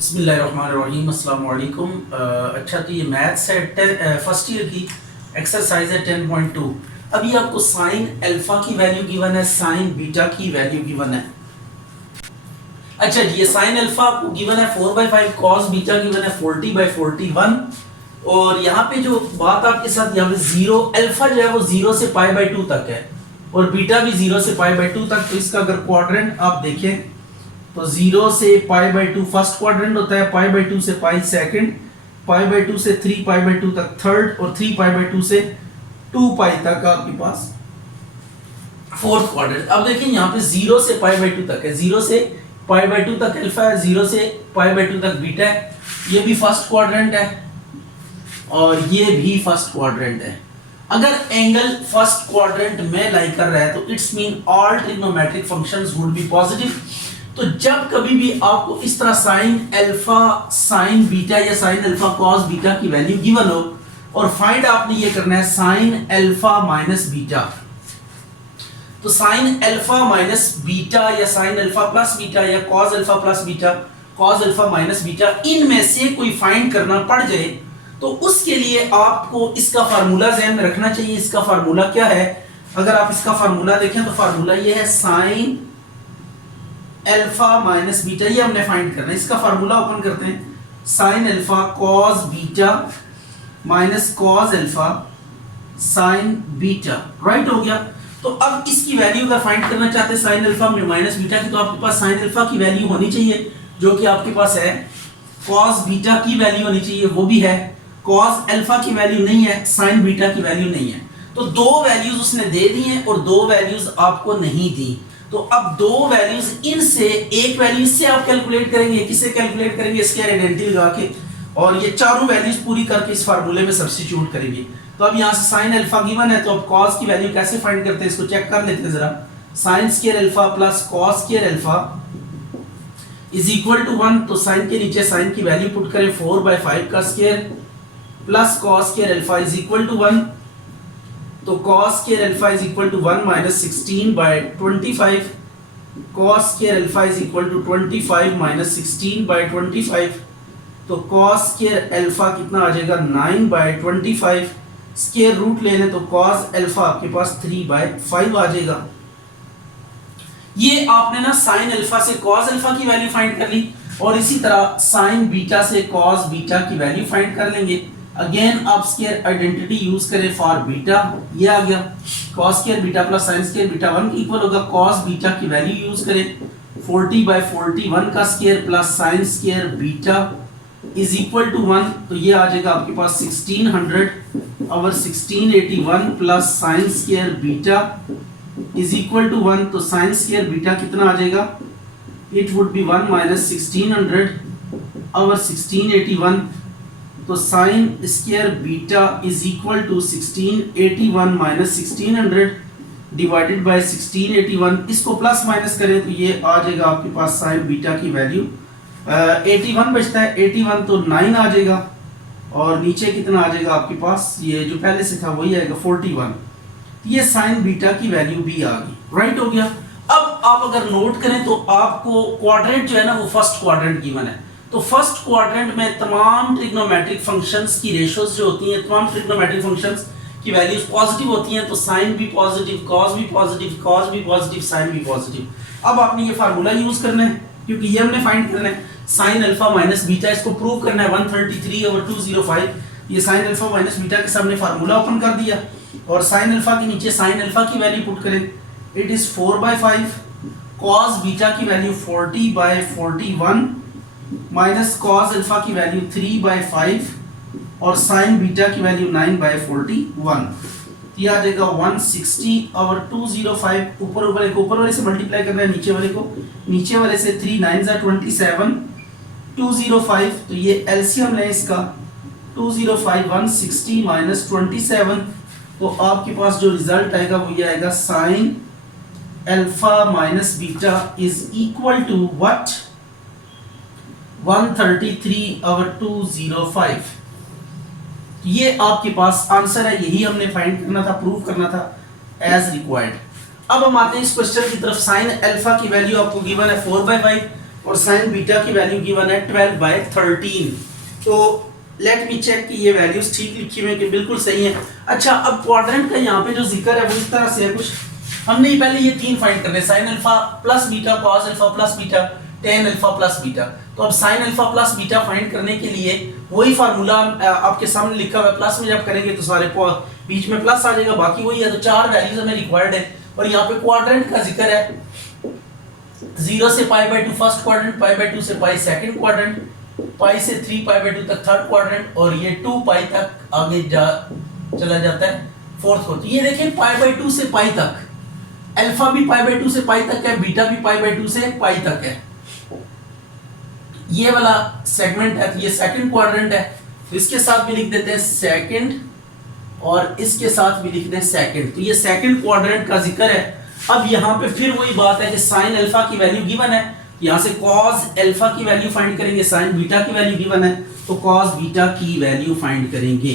बिस्मिल्लाहिर्रहमानिर्रहीम अस्सलाम वालेकुम। अच्छा, तो ये मैथ्स है फर्स्ट ईयर की एक्सरसाइज है 10.2। अभी आपको साइन अल्फा की वैल्यू गिवन है, साइन बीटा की वैल्यू गिवन है। अच्छा जी, ये साइन अल्फा आपको गिवन है 4/5, कॉस बीटा गिवन है 40/41। और यहाँ पे जो बात आपके साथ यहाँ पे जीरो अल्फा जो है वो 0 से π/2 तक है और बीटा भी 0 से π/2 तक। तो इसका अगर क्वाड्रेंट आप देखें तो 0 से π/2 फर्स्ट क्वाड्रेंट होता है, π/2 से पाई सेकंड, π/2 से 3π/2 तक थर्ड और 3π/2 से 2π तक आपके पास फोर्थ क्वाड्रेंट। अब देखिए यहाँ पे 0 से π/2 तक है, 0 से π/2 तक अल्फा है, 0 से π/2 तक बीटा है। ये भी फर्स्ट क्वाड्रेंट है और ये भी फर्स्ट क्वाड्रेंट है। अगर एंगल फर्स्ट क्वाड्रेंट में लाई कर रहा है तो it's mean all trigonometric functions would be positive. तो जब कभी भी आपको इस तरह साइन अल्फा साइन बीटा या साइन अल्फा कॉस बीटा की वैल्यू गिवन हो और फाइंड आपने ये करना है साइन अल्फा माइनस बीटा, तो साइन अल्फा माइनस बीटा या साइन अल्फा प्लस बीटा या cos alpha plus beta, cos alpha minus beta, इनमें से कोई फाइंड करना पड़ जाए तो उसके लिए आपको इसका फार्मूला ध्यान में रखना चाहिए। इसका फार्मूला क्या है? अगर आप इसका फार्मूला देखें तो फार्मूला ये है साइन अल्फा माइनस बीटा, ये हमने फाइंड करना है। इसका फार्मूला ओपन करते हैं, sine alpha cos beta minus cos alpha sine beta, right हो गया। तो अब इसकी वैल्यू अगर फाइंड करना चाहते हैं साइन अल्फा माइनस बीटा की, तो आपके पास साइन अल्फा की वैल्यू होनी चाहिए जो कि आपके पास है, कॉस बीटा की वैल्यू होनी चाहिए वो भी है, कॉस अल्फा की वैल्यू नहीं है, साइन बीटा की वैल्यू नहीं है। तो दो वैल्यूज उसने दे दी हैं और दो वैल्यूज आपको नहीं दी। तो अब दो वैल्यूज इनसे एक वैल्यू इससे आप कैलकुलेट करेंगे, किससे कैलकुलेट करेंगे? इसके आइडेंटिटी लगा के, और ये चारों वैल्यूज पूरी करके इस फार्मूले में सब्स्टिट्यूट करेंगे। तो अब यहाँ से साइन अल्फा गिवन है, तो अब कॉस की वैल्यू कैसे फाइंड करते हैं इसको चेक कर लेते हैं जरा। Sine square alpha plus cos square alpha is equal to 1। तो साइन के नीचे साइन की वैल्यू पुट करें, 4/5 का square plus cos square alpha is equal to 1। तो cos square alpha is equal to 1 minus 16/25, cos square alpha is equal to 25 minus 16/25। तो cos square alpha कितना आ जाएगा? 9/25। स्क्वायर रूट ले लें तो cos अल्फा आपके पास 3/5 आ जाएगा। ये आपने ना साइन अल्फा से cos अल्फा की वैल्यू फाइंड कर ली और इसी तरह साइन बीटा से cos बीटा की वैल्यू फाइंड कर लेंगे। अगेन आप स्क्वायर आइडेंटिटी यूज करें फॉर बीटा, ये आ गया cos square beta plus sin square beta 1 equal होगा, cos बीटा की वैल्यू यूज करें 40/41 का square plus sin square beta is equal to 1। तो ये आ जाएगा आपके पास 1600 और 1681 plus sin square beta is equal to 1। तो sin स्क्वायर बीटा कितना आ जाएगा? इट वुड बी 1 माइनस 1600 और 1681। तो sine square beta is equal to 1681 minus 1600 divided by 1681। इसको प्लस माइनस करें तो ये आ जाएगा आपके पास साइन बीटा की वैल्यू 81 बचता है, 81 तो 9 आ जाएगा और नीचे कितना आ जाएगा आपके पास? ये जो पहले से था वही आएगा 41। ये साइन बीटा की वैल्यू भी आ गई, राइट हो गया। अब आप अगर नोट करें तो आपको क्वाड्रेंट जो है ना वो फर्स्ट क्वाड्रेंट गिवन है। तो फर्स्ट क्वाड्रेंट में तमाम ट्रिग्नोमेट्रिक फंक्शंस की रेशियोज जो होती हैं, तमाम ट्रिग्नोमेट्रिक फंक्शंस की वैल्यूज पॉजिटिव होती हैं। तो साइन भी पॉजिटिव, कॉस भी पॉजिटिव, कॉस भी पॉजिटिव, साइन भी पॉजिटिव। अब आपने ये फार्मूला यूज करना है क्योंकि ये हमने फाइंड करना है साइन अल्फा माइनस बीटा, इसको प्रूव करना है 133/205। ये साइन अल्फा माइनस बीटा के सामने फार्मूला ओपन कर दिया और साइन अल्फा के नीचे साइन अल्फा की वैल्यू पुट करें, इट इज 4/5, कॉस बीटा की वैल्यू 40/41 माइनस कॉस अल्फा की वैल्यू 3/5 और साइन बीटा की वैल्यू 9/41। ये आ जाएगा 160 और 205। ऊपर वाले से मल्टीप्लाई करना है नीचे वाले को, नीचे वाले से 3 9 27 205। तो ये एलसीएम है इसका 205 160 माइनस 27। तो आपके पास जो रिजल्ट आएगा वो ये आएगा sine alpha minus beta is equal to what? 133/205। ये आपके पास आंसर है, यही हमने फाइंड करना था, प्रूव करना था एज रिक्वायर्ड। अब हम आते हैं इस क्वेश्चन की तरफ। साइन अल्फा की वैल्यू आपको गिवन है 4/5, और साइन बीटा की वैल्यू गिवन है 12/13। तो लेट मी चेक कि ये वैल्यूज ठीक लिखी हुई है कि बिल्कुल सही है। अच्छा, अब क्वाड्रेंट का यहाँ पे जो जिक्र है वो इस तरह से है कुछ। हमने पहले ये तीन फाइंड करने, sign alpha plus beta, cos alpha plus beta, tan alpha plus beta. तो अब sign alpha plus beta find करने के लिए वही फार्मूला आपके सामने लिखा हुआ है, प्लस में जब करेंगे तो सारे बीच में प्लस आ जाएगा, बाकी वही है। तो चार वैल्यूज हमें रिक्वायर्ड है और यहाँ पे क्वाड्रेंट का जिक्र है। 0 से π/2 फर्स्ट क्वाड्रेंट, π/2 से पाई सेकंड क्वाड्रेंट, पाई से 3π/2 तक थर्ड क्वाड्रेंट और ये 2π तक आगे चला जाता है फोर्थ क्वाड्रेंट। ये देखिए π/2 से पाई तक, अल्फा भी π/2 से पाई तक है, बीटा भी π/2 से पाई तक है। ये वाला सेगमेंट है, तो ये सेकंड क्वाड्रेंट है, तो इसके साथ भी लिख देते हैं सेकंड और इसके साथ भी लिख दें सेकंड। तो ये सेकंड क्वाड्रेंट का जिक्र है। अब यहाँ पे फिर वही बात है कि साइन अल्फा की वैल्यू गिवन है, यहाँ से कॉस अल्फा की वैल्यू फाइंड करेंगे, साइन बीटा की वैल्यू गिवन है तो कॉस बीटा की वैल्यू फाइंड करेंगे।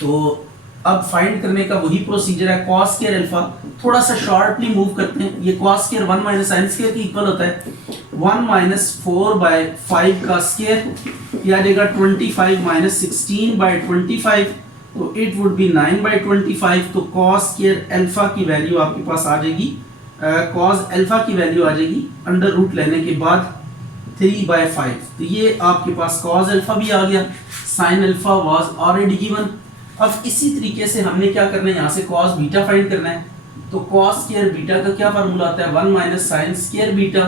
तो अब फाइंड करने का वही प्रोसीजर है, कॉस स्क्वायर अल्फा थोड़ा सा शॉर्टली मूव करते हैं। ये cos square 1 minus sine square के इक्वल होता है, 1 माइनस 4/5 का स्क्वायर, ये आ जाएगा 25 माइनस 16/25, तो इट वुड बी 9/25। तो कॉस स्क्वायर अल्फा की वैल्यू आपके पास आ जाएगी, कॉस अल्फा की वैल्यू आ जाएगी अंडर रूट लेने के बाद 3/5। तो ये आपके पास कॉस अल्फा भी आ गया, sine alpha was already given. अब इसी तरीके से हमने क्या करना है, यहाँ से कॉस बीटा फाइंड करना है। तो कॉस स्क्वायर बीटा का क्या फार्मूला आता है, 1 माइनस साइन स्क्वायर बीटा।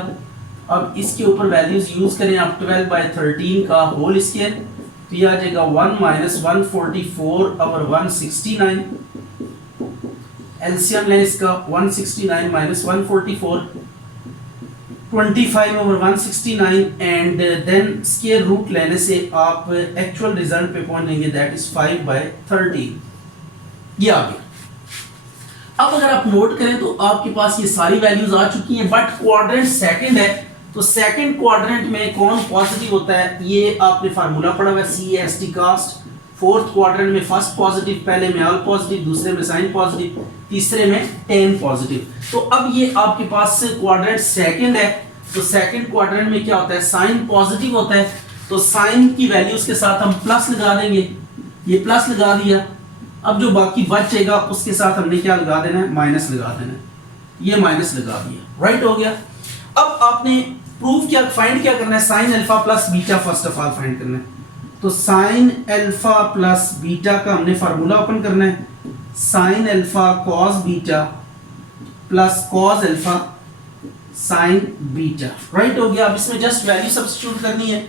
अब इसके ऊपर वैल्यूज यूज करें आप 12/13 का होल स्क्वायर, तो ये आ जाएगा 1 माइनस 144/169। एलसीएम लें इसका, 169 minus 144, 25/169 and then square root लेने से आप एक्चुअल रिजल्ट पे पहुंचेंगे, दैट इज 5/13। ये आ गया। अब अगर आप नोट करें तो आपके पास ये सारी वैल्यूज आ चुकी हैं, बट क्वाड्रेंट सेकंड है, तो सेकंड क्वाड्रेंट में कौन पॉजिटिव होता है, ये आपने फार्मूला पढ़ा हुआ है, CAST कास्ट। फोर्थ क्वाड्रेंट में फर्स्ट पॉजिटिव, पहले में ऑल पॉजिटिव, दूसरे में साइन पॉजिटिव, तीसरे में 10 पॉजिटिव। तो अब ये आपके पास क्वाड्रेंट सेकंड है, तो सेकंड क्वाड्रेंट में क्या होता है, साइन पॉजिटिव होता है, तो साइन की वैल्यूज के साथ हम प्लस लगा देंगे, ये प्लस लगा दिया। अब जो बाकी बचेगा उसके साथ हमने क्या लगा देना है, माइनस लगा देना है, ये माइनस लगा दिया, राइट हो गया। अब आपने प्रूफ क्या फाइंड क्या करना है, sign alpha plus beta first of all find करना है। तो साइन अल्फा प्लस बीटा का हमने फार्मूला ओपन करना है, sine alpha cos beta plus cos alpha sine beta, right हो गया। अब इसमें जस्ट वैल्यू सब्स्टिट्यूट करनी है।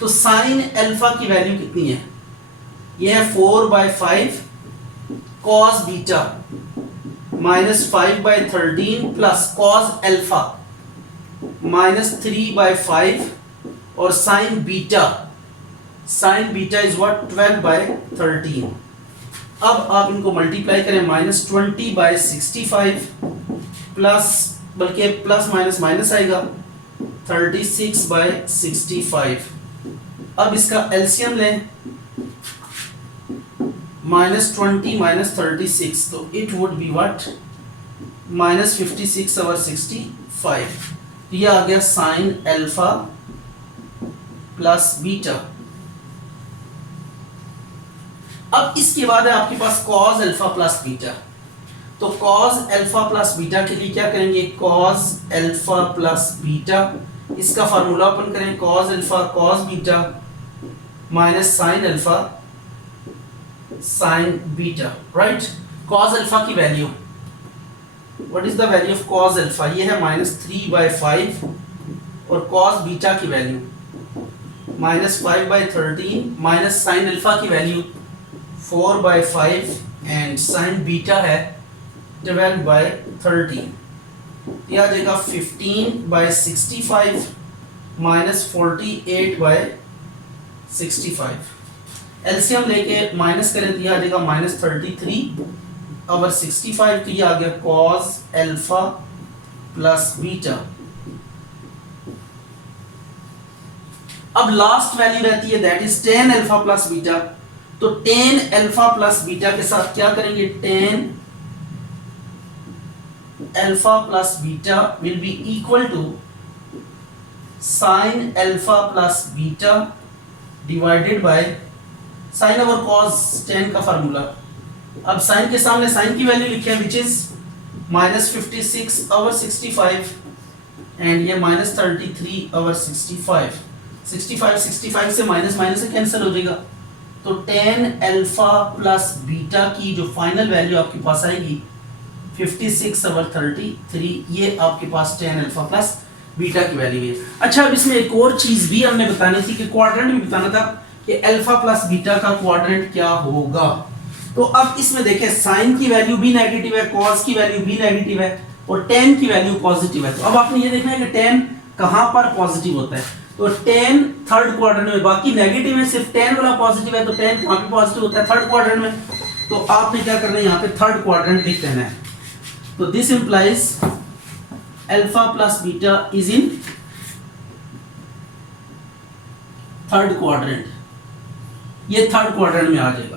तो साइन अल्फा की वैल्यू कितनी है, ये है 4/5 cos beta minus 5/13 plus cos alpha minus 3/5 और साइन बीटा इज व्हाट 12/13। अब आप इनको मल्टीप्लाई करें, माइनस 20/65 प्लस, बल्कि प्लस माइनस माइनस आएगा, 36/65। अब इसका एलसीएम लें, -20 माइनस 36, तो इट वुड बी व्हाट -56/65। ये आ गया साइन अल्फा प्लस बीटा। अब इसके बाद है आपके पास कॉस अल्फा प्लस बीटा। तो कॉस अल्फा प्लस बीटा के लिए क्या करेंगे, कॉस अल्फा प्लस बीटा, इसका फार्मूला ओपन करें, cos alpha cos beta minus sine alpha sine beta, right. Cos alpha की value, what is the value of cos alpha, ये है -3/5 और कॉस बीटा की वैल्यू -5/13 माइनस साइन अल्फा की value 4/5 and sine beta है 12/13। यह आ जाएगा 15/65 माइनस 48/65। एलसीएम लेके माइनस करें तो यह आ जाएगा -33/65। तो यह आ गया कॉस अल्फा प्लस बीटा। अब लास्ट वैल्यू रहती है that is tan alpha plus beta. तो tan अल्फा प्लस बीटा के साथ क्या करेंगे, tan alpha plus beta will be equal to sine alpha plus beta divided by sine over cos tan का formula. अब sine के सामने साइन की वैल्यू लिखे हैं विच इज -56/65 एंड ये -33/65। 65 से माइनस माइनस से कैंसिल हो जाएगा, तो tan अल्फा प्लस बीटा की जो फाइनल वैल्यू आपके पास आएगी 56/33, ये आपके पास tan अल्फा प्लस बीटा की वैल्यू है। अच्छा, अब इसमें एक और चीज भी हमने बतानी थी कि क्वाड्रेंट भी बताना था कि अल्फा प्लस बीटा का क्वाड्रेंट क्या होगा। तो अब इसमें देखें साइन की वैल्यू भी नेगेटिव है, कॉस की वैल्यू भी नेगेटिव है और tan की वैल्यू पॉजिटिव है। तो अब आपने ये देखना है कि tan कहां पर पॉजिटिव होता है, तो tan थर्ड क्वाड्रेंट में, बाकी नेगेटिव है, सिर्फ tan वाला पॉजिटिव है, तो tan कहां पे पॉजिटिव होता है, थर्ड क्वाड्रेंट में। तो आपने क्या करना है, यहाँ पे थर्ड क्वाड्रेंट लिख देना है। तो this implies alpha plus beta is in third quadrant, ये थर्ड क्वाड्रेंट में आ जाएगा।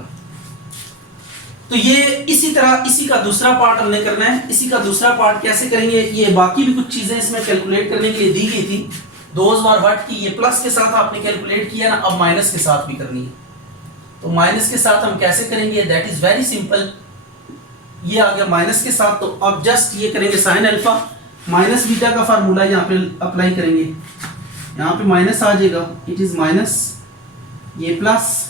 तो ये इसी तरह इसी का दूसरा पार्ट हमने करना है। इसी का दूसरा पार्ट कैसे करेंगे, ये बाकी भी कुछ चीजें इसमें कैलकुलेट करने के लिए दी गई थी, दोज बार व्हाट की, ये प्लस के साथ आपने कैलकुलेट किया ना, अब माइनस के साथ भी करनी है। तो माइनस के साथ हम कैसे करेंगे, दैट इज वेरी सिंपल। ये आ गया माइनस के साथ, तो अब जस्ट ये करेंगे साइन अल्फा माइनस बीटा का फार्मूला यहाँ पे अप्लाई करेंगे, यहाँ पे माइनस आ जाएगा, इट इज माइनस, ये प्लस,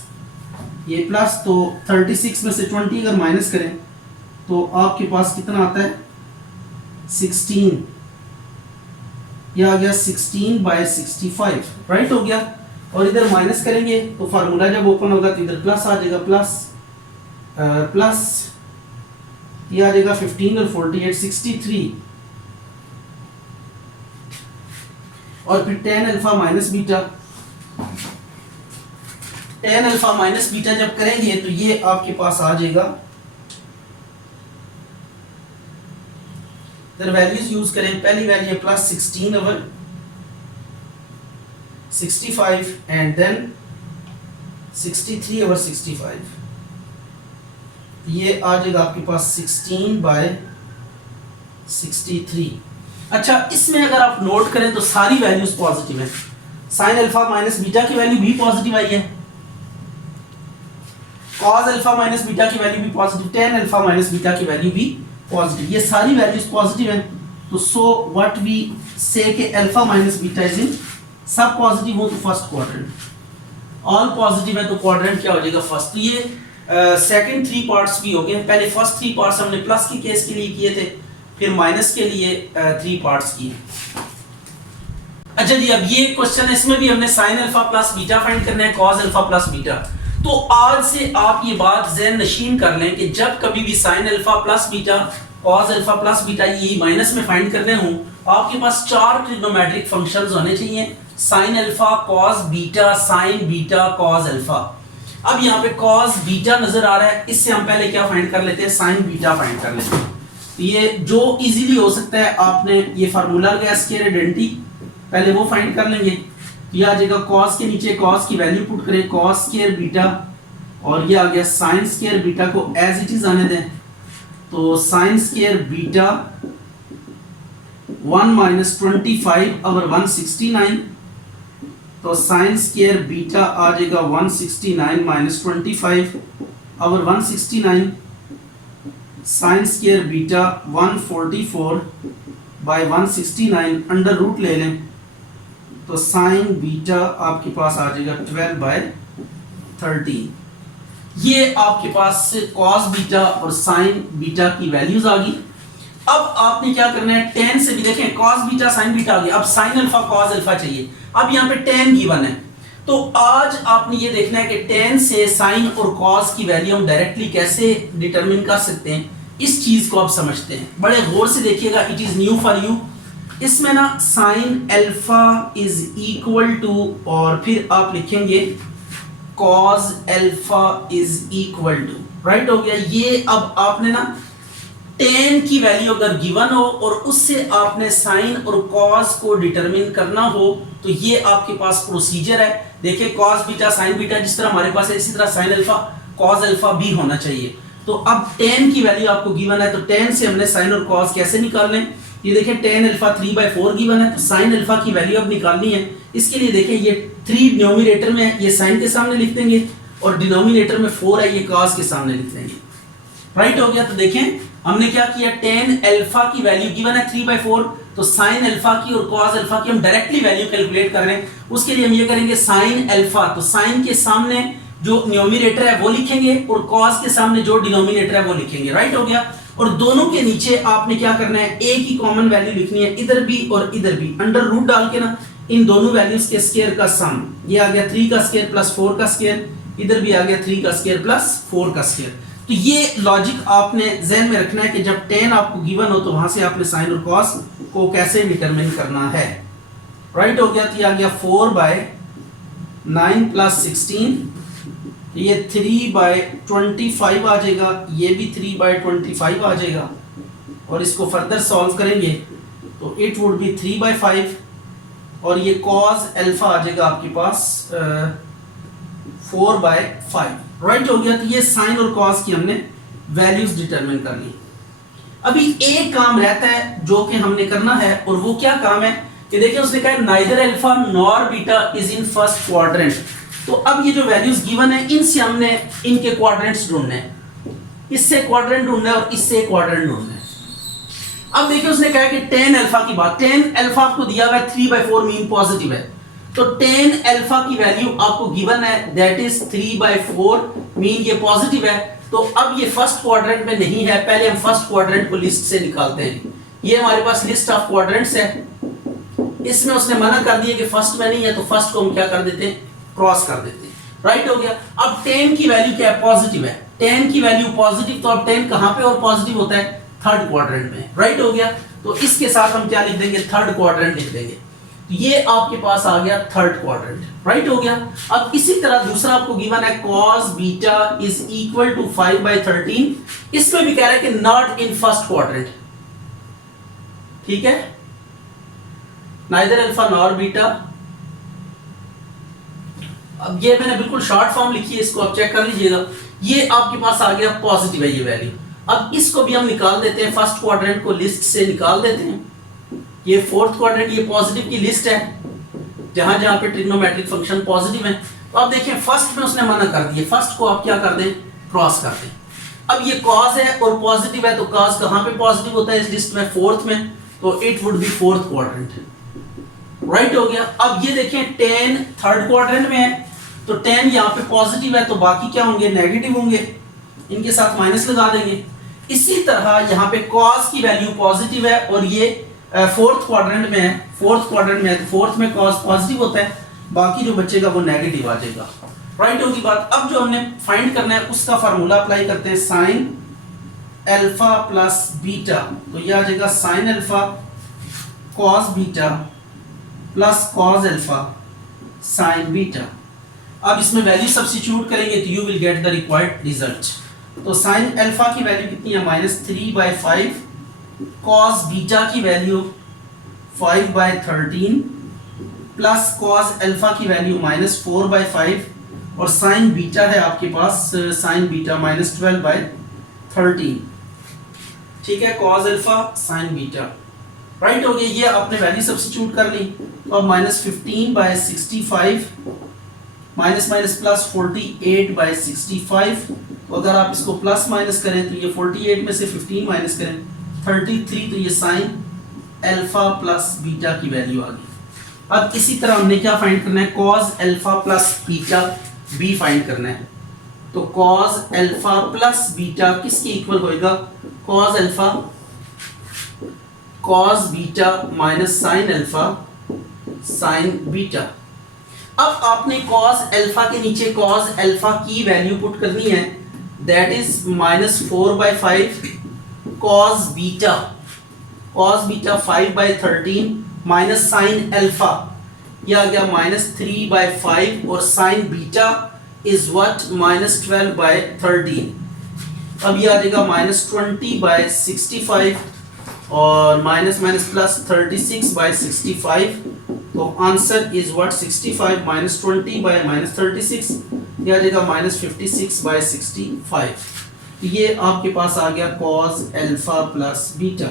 तो 36 में से 20 अगर माइनस करें तो आपके पास कितना आता है 16, यह आ गया 16/65, राइट हो गया। और इधर माइनस करेंगे तो फार्मूला जब ओपन होगा तो इधर प्लस आ जाएगा, प्लस ये आ जाएगा 15 और 48 63, और फिर tan alpha minus beta, tan alpha minus beta जब करेंगे तो ये आपके पास आ जाएगा, इधर वैल्यूज यूज करें, पहली वैल्यू है +16/65 एंड देन 63/65, ये आ जाएगा आपके पास 16/63। अच्छा, इसमें अगर आप नोट करें तो सारी वैल्यूज पॉजिटिव है, साइन अल्फा माइनस बीटा की वैल्यू भी पॉजिटिव आई है, cos अल्फा माइनस बीटा की वैल्यू भी positive, tan alpha minus beta की वैल्यू भी पॉजिटिव, ये सारी वैल्यूज पॉजिटिव हैं। तो सो व्हाट वी से कि alpha minus beta is in, सब पॉजिटिव हो तो फर्स्ट क्वाड्रेंट, ऑल पॉजिटिव है तो क्वाड्रेंट क्या हो जाएगा, फर्स्ट। तो ये सेकंड 3 पार्ट्स भी हो गए, पहले फर्स्ट 3 पार्ट्स हमने प्लस के केस के लिए किए थे, फिर माइनस के लिए 3 पार्ट्स किए। अच्छा जी, अब ये क्वेश्चन है, इसमें भी हमने sign alpha plus beta find करना है, cos अल्फा प्लस बीटा। तो आज से आप ये बात ज़हन नशीन कर लें कि जब कभी भी sign alpha plus beta, cos alpha plus beta ये माइनस में फाइंड करने हो, आपके पास 4 ट्रिग्नोमेट्रिक फंक्शंस होने चाहिए, sine alpha, cos beta, sign beta, cos alpha. अब यहाँ पे cos बीटा नजर आ रहा है, इससे हम पहले क्या फाइंड कर लेते हैं, साइन बीटा फाइंड कर लेते हैं। तो ये जो इजीली हो सकता है, आपने ये फार्मूला गया स्क्वायर आइडेंटिटी, पहले वो फाइंड कर लेंगे। ये आ जाएगा cos के नीचे cos की वैल्यू पुट करें, cos स्क्वायर बीटा, और ये आ गया sin स्क्वायर बीटा को एज इट इज आने दें, तो sin स्क्वायर बीटा 1 - 25/169, तो sin स्क्वायर बीटा आ जाएगा 169 - 25/169, sin square beta 144/169, under root ले लें तो साइन बीटा आपके पास आ जाएगा 12/13। ये आपके पास cos बीटा और साइन बीटा की वैल्यूज आ गई। अब आपने क्या करना है, tan से भी देखें, cos बीटा साइन बीटा आ गया, अब साइन अल्फा cos अल्फा चाहिए। अब यहाँ पे tan गिवन है, तो आज आपने ये देखना है कि tan से साइन और cos की वैल्यू हम डायरेक्टली कैसे डिटरमिन कर सकते हैं, इस चीज को आप समझते हैं। बड़े गौर से देखिएगा, it is new for you. इसमें ना sine alpha is equal to, और फिर आप लिखेंगे cos alpha is equal to, right हो गया। ये अब आपने ना tan की वैल्यू अगर गिवन हो और उससे आपने साइन और cos को डिटरमिन करना हो, तो ये आपके पास प्रोसीजर है। देखिए cos बीटा साइन बीटा जिस तरह हमारे पास है, इसी तरह साइन अल्फा cos अल्फा भी होना चाहिए। तो अब tan की वैल्यू आपको गिवन है, तो tan से हमने साइन और cos कैसे निकालने, ये देखें टेन अल्फा 3/4 गिवन है, तो साइन अल्फा की वैल्यू अब निकालनी है। इसके लिए देखें ये 3 डिनोमिनेटर में है, ये साइन के सामने लिख देंगे, और डिनोमिनेटर में 4 है, ये कॉस के सामने लिख देंगे। राइट हो गया। तो देखें हमने क्या किया, टेन अल्फा की वैल्यू गिवन है 3/4, तो साइन अल्फा की और कॉस अल्फा की हम डायरेक्टली वैल्यू कैलकुलेट कर रहे हैं। उसके लिए हम ये करेंगे साइन अल्फा, तो साइन के सामने जो न्यूमरेटर है वो लिखेंगे और कॉस के सामने जो डिनोमिनेटर है वो लिखेंगे। राइट हो गया। और दोनों के नीचे आपने क्या करना है, ए की कॉमन वैल्यू लिखनी है, इधर भी और इधर भी, अंडर रूट डाल के ना इन दोनों वैल्यूज के स्क्वायर का सम, ये आ गया 3 का स्क्वायर प्लस 4 का स्क्वायर, इधर भी आ गया 3 का स्क्वायर प्लस 4 का स्क्वायर। तो ये लॉजिक आपने जहन में रखना है कि जब टेन आपको गिवन हो तो वहां से आपने साइन और कॉस को कैसे डिटरमिन करना है। राइट हो गया। तो ये आ गया 4/9 प्लस 16, ये 3/25 आ जाएगा, ये भी 3/25 आ जाएगा, और इसको फर्दर सॉल्व करेंगे तो इट वुड बी 3/5, और ये कॉस अल्फा आ जाएगा आपके पास 4/5। राइट हो गया। तो ये साइन और कॉस की हमने वैल्यूज डिटरमिन कर ली। अभी एक काम रहता है जो कि हमने करना है, और वो क्या काम है कि देखिए उसने कहा neither alpha nor beta is in first quadrant. तो अब ये जो वैल्यूज गिवन है इनसे हमने इनके क्वाड्रेंट्स ढूंढने हैं, इससे क्वाड्रेंट ढूंढना है और इससे क्वाड्रेंट ढूंढना है। अब देखिए उसने कहा कि टेन अल्फा की बात, टेन अल्फा आपको दिया हुआ है 3/4 मीन पॉजिटिव है, तो टेन अल्फा की वैल्यू आपको गिवन है दैट इज 3/4 मीन ये पॉजिटिव है। तो अब ये फर्स्ट क्वाड्रेंट में नहीं है, पहले हम फर्स्ट क्वाड्रेंट को लिस्ट से निकालते हैं। ये हमारे पास लिस्ट ऑफ क्वाड्रेंट्स है, इसमें उसने मना कर दिया कि फर्स्ट में नहीं है, तो फर्स्ट को हम क्या कर देते हैं, क्रॉस कर देते हैं। राइट हो गया। अब 10 की वैल्यू क्या है, पॉजिटिव है, 10 की वैल्यू पॉजिटिव, तो अब 10 कहां पे और पॉजिटिव होता है, थर्ड क्वाड्रेंट में। राइट हो गया। तो इसके साथ हम क्या लिख देंगे, थर्ड क्वाड्रेंट लिख देंगे। ये आपके पास आ गया थर्ड क्वाड्रेंट। राइट हो गया। अब इसी तरह दूसरा आपको गिवन है cos beta is equal to 5/13, इसमें भी कह रहा है कि नॉट इन फर्स्ट क्वाड्रेंट। ठीक है, नाइदर अल्फा नॉर बीटा। अब ये मैंने बिल्कुल शॉर्ट फॉर्म लिखी है, इसको आप चेक कर लीजिएगा। ये आपके पास आ गया पॉजिटिव है ये वैल्यू। अब इसको भी हम निकाल देते हैं, फर्स्ट क्वाड्रेंट को लिस्ट से निकाल देते हैं। ये फोर्थ क्वाड्रेंट, ये पॉजिटिव की लिस्ट है जहां जहां पे ट्रिग्नोमेट्रिक फंक्शन पॉजिटिव है। तो अब देखिए फर्स्ट में उसने मना कर दिया, फर्स्ट को आप क्या कर दें, क्रॉस कर दें। अब ये कॉस है और पॉजिटिव है, तो कॉस कहां पे पॉजिटिव होता है इस लिस्ट में, फोर्थ में, तो it would be fourth quadrant. Right हो गया। अब ये देखें 10 थर्ड क्वाड्रेंट में है, तो 10 यहाँ पे पॉजिटिव है, तो बाकी क्या होंगे, नेगेटिव होंगे, इनके साथ माइनस लगा देंगे। इसी तरह यहाँ पे कॉस की वैल्यू पॉजिटिव है और ये फोर्थ क्वाड्रेंट में है, फोर्थ क्वाड्रेंट में है, फोर्थ में कॉस पॉजिटिव होता है, बाकी जो बचेगा वो नेगेटिव आ जाएगा। राइट होगी बात। अब जो हमने फाइंड करना है उसका फार्मूला अप्लाई करते हैं, साइन अल्फा प्लस बीटा, तो ये आ जाएगा sine alpha cos beta plus cos alpha sine beta. अब इसमें वैल्यू सब्स्टिट्यूट करेंगे तो you will get the required result. तो साइन अल्फा की वैल्यू कितनी है, -3/5, कॉस बीटा की वैल्यू 5/13 प्लस कॉस अल्फा की वैल्यू -4/5, और साइन बीटा है आपके पास साइन बीटा -12/13। ठीक है, cos alpha sine beta. Right हो गया। ये आपने वैल्यू सब्स्टिट्यूट कर ली, तो अब -15/65 माइनस माइनस प्लस 48/65, तो अगर आप इसको प्लस माइनस करें तो ये 48 में से 15 माइनस करें 33, तो ये साइन अल्फा प्लस बीटा की वैल्यू आ गई। अब इसी तरह हमने क्या फाइंड करना है, कॉस अल्फा प्लस बीटा बी फाइंड करना है। तो कॉस अल्फा प्लस बीटा किसके इक्वल होएगा, cos alpha cos beta minus sine alpha sine beta. अब आपने कॉस अल्फा के नीचे कॉस अल्फा की वैल्यू पुट करनी है, that is -4/5 cos beta 5/13 minus sine alpha, यह आ गया -3/5, और साइन बीटा इज व्हाट, -12/13। अब यह आ जाएगा -20/65 और माइनस माइनस प्लस 36/65, तो आंसर इज व्हाट 65 -20 by -36, यह आ जाएगा -56/65। ये आपके पास आ गया कॉस अल्फा प्लस बीटा।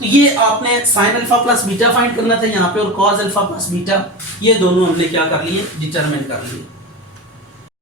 तो ये आपने sign alpha plus beta find करना था यहाँ पे और कॉस अल्फा प्लस बीटा, ये दोनों हमने क्या कर लिए, डिटरमिन कर लिए।